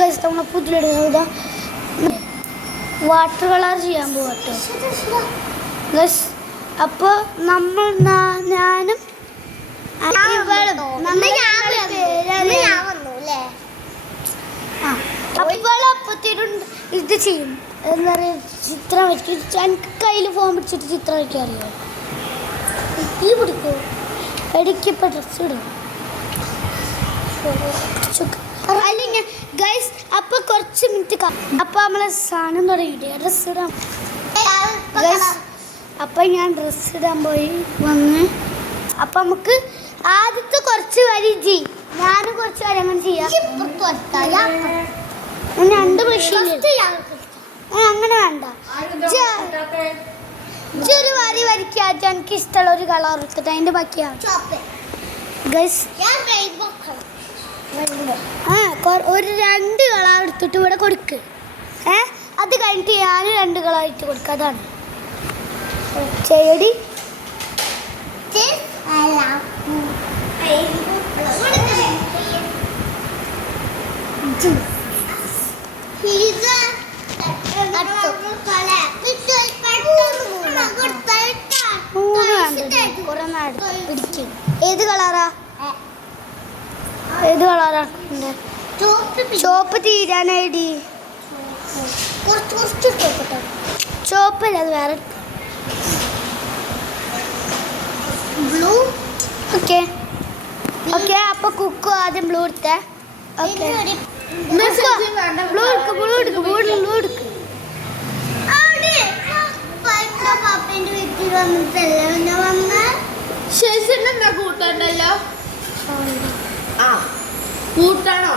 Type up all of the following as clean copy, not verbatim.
Guys നമ്മൾ പുതിയ water colour ചെയ്യാൻ പോകട്ടെ ഗൈസ്. അപ്പോൾ നമ്മൾ ഞാനും അപ്പത്തിട്ടുണ്ട് ഇത് ചെയ്യും. എന്താ പറയുക, ചിത്രം വരയ്ക്കും. എനിക്ക് കയ്യിൽ ഫോൺ പിടിച്ചിട്ട് ചിത്രം വരയ്ക്കാൻ അറിയാം. ഈ പിടിക്കോ ഇടയ്ക്കിപ്പോൾ ഡ്രസ്സ് ഇടും അല്ലെങ്കിൽ ഗൈസ്. അപ്പോൾ കുറച്ച് മിനിറ്റ് അപ്പോൾ നമ്മളെ സാധനം തുടങ്ങിയിട്ട് ഡ്രസ്സ് ഇടാം ഗൈസ്. അപ്പം ഞാൻ ഡ്രസ്സ് ഇടാൻ പോയി വന്ന്. അപ്പം നമുക്ക് ആദ്യത്തെ കുറച്ച് വരി ചെയ്യും. ഞാനും കുറച്ച് കാര്യങ്ങൾ ചെയ്യാം. രണ്ട് മെഷീൻ അങ്ങനെ വേണ്ട. ഒരു വരി വരയ്ക്കാച്ച എനിക്ക് ഇഷ്ടമുള്ള ഒരു കളർ എടുത്തിട്ട് അതിൻ്റെ ബാക്കിയാണ് ഗൈസ്. ഒരു 2 കളർ എടുത്തിട്ട് ഇവിടെ കൊടുക്ക്. അത് കഴിഞ്ഞിട്ട് ഞാൻ 2 കളർ ഇട്ട് കൊടുക്കുക. അതാണ് ചെടി. പിടിക്കും. ഏത് കളറാ? ഏത് കളറാ? ചോപ്പ് തീരാനായിടി. ചോപ്പല്ല, അത് വേറെ. ബ്ലൂ. Okay okay. അപ്പൊ കുക്കു ആദ്യം ബ്ലൂ എടുത്തേ. ഓക്കെ ബ്ലൂ എടുക്ക്. ബ്ലൂ എടുക്ക്. ബ്ലൂ എടുക്ക്. ശേഷെന്താ കൂട്ടണ്ടല്ലോ? ആ കൂട്ടാണോ?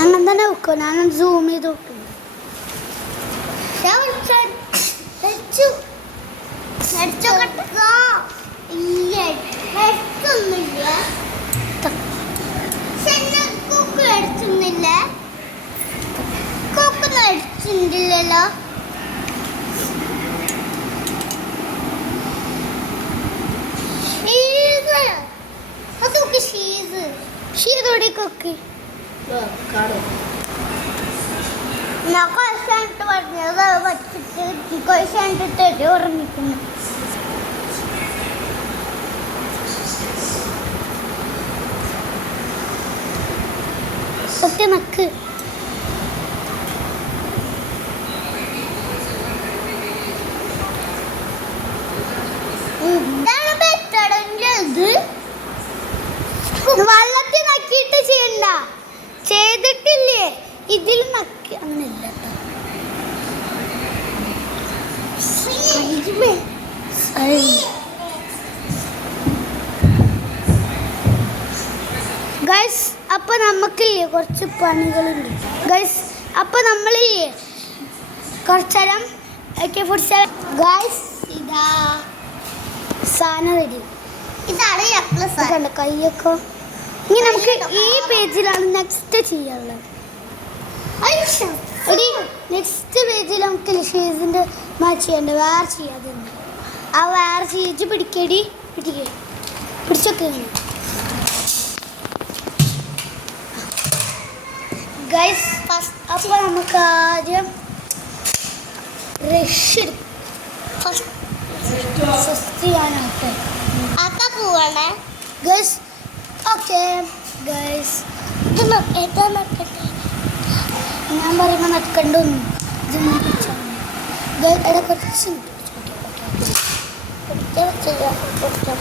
അങ്ങനെ തന്നെ വെക്കോ. ഞാനൊന്ന് സൂം ചെയ്ത് നോക്കും. അടിച്ചില്ലല്ലോ. പറഞ്ഞത് ഓർമ്മിക്കുന്നു. ഒറ്റ നക്ക്. വെള്ളത്തിൽ നക്കിയിട്ട് ചെയ്യണ്ട. ചെയ്തിട്ടില്ലേ ഇതിൽ നക്കി. അങ്ങനെയല്ല ഗൈസ്. അപ്പൊ നമുക്കില്ലേ കുറച്ച് പണികളുണ്ട് ഗൈസ്. അപ്പൊ നമ്മളില്ലേ കുറച്ചേരം ഗൈസ് ഇതാ സാധനം റെഡി. ഇതാണ് കണ്ട കൈയൊക്കെ. ഇനി നമുക്ക് ഈ പേജിലാണ് നെക്സ്റ്റ് ചെയ്യാനുള്ളത്. നെക്സ്റ്റ് പേജിൽ നമുക്ക് ഷീസിൻ്റെ മാച്ച് ചെയ്യണ്ട. വേറെ ചെയ്യാതെ ആ വേറെ ചീച്ച് പിടിക്കടി. പിടിച്ചൊക്കെ ഗൈസ്. അപ്പോൾ നമുക്ക് ആദ്യം റഷ് ഫസ്റ്റ് ചെയ്യാനായിട്ട് പോവാണേ ഗൈസ്. Okay guys. ഞാൻ പറയുമ്പോൾ നക്കണ്ടൊന്നും ഇട കുറച്ച് നമുക്ക് ബ്ലൂ ഇവിടെ കൊടുക്കാം.